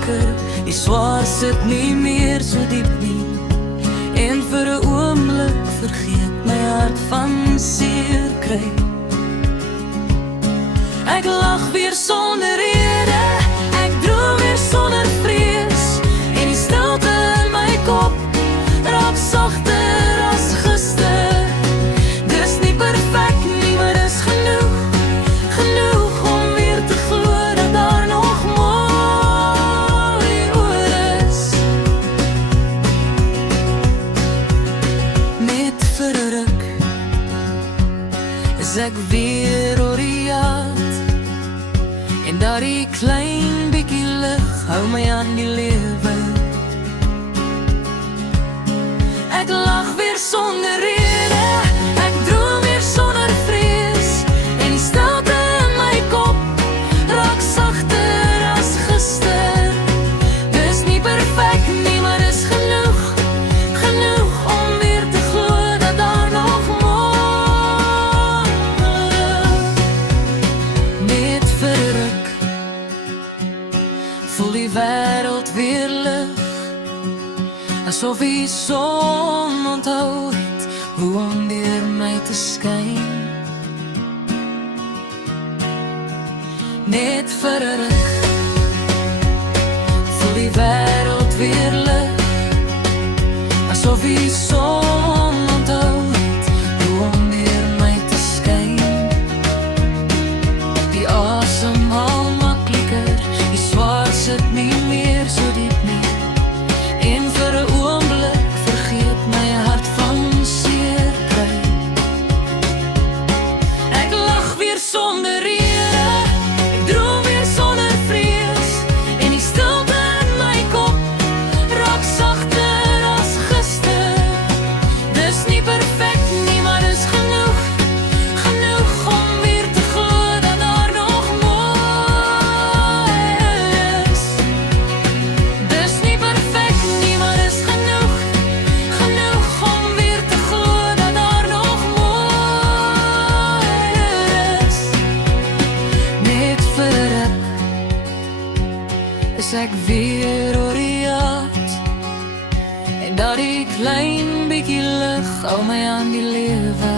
makliker. Die swaar sit nie meer so diep nie. En vir 'n oomblik vergeet my hart van seer kry. Ek lag weer sonder rede, ek droom weer sonder vrees. En die stilte in my kop raak sagter as gister. Dis nie perfek nie, maar dis genoeg, genoeg om weer te glo dat daar nog mooi oor is. Net vir 'n ruk is ek weer oor die jaat. En daardie klein bietjie lig hou my aan die lewe. Ek lag weer sonder rede, ek droom weer sonder vrees. En die stilte in my kop raak sagter as gister. Dis nie perfek nie, maar dis genoeg, genoeg om weer te glo dat daar nog mooi net vir 'n ruk voel die wêreld weer lig, asof die son onthou het hoe om deur my te skyn. Net vir 'n ruk voel die wêreld weer lig, asof die son onthou het hoe om deur my te skyn. Die asemhaal makliker, die swaar sit nie meer so diep nie. En vir 'n oomblik vergeet my hart van seer kry. Ek lag weer sonder rede, ek droom weer sonder vrees. En die stilte in my kop raak sagter as gister. Dis nie perfek nie, maar dis genoeg, genoeg om weer te glo dat daar nog mooi is. Dis nie perfek nie, maar dis genoeg, genoeg om weer te glo dat daar nog mooi is. Net vir 'n ruk is ek weer oor die jaat. En daardie klein bietjie lig hou my aan die lewe.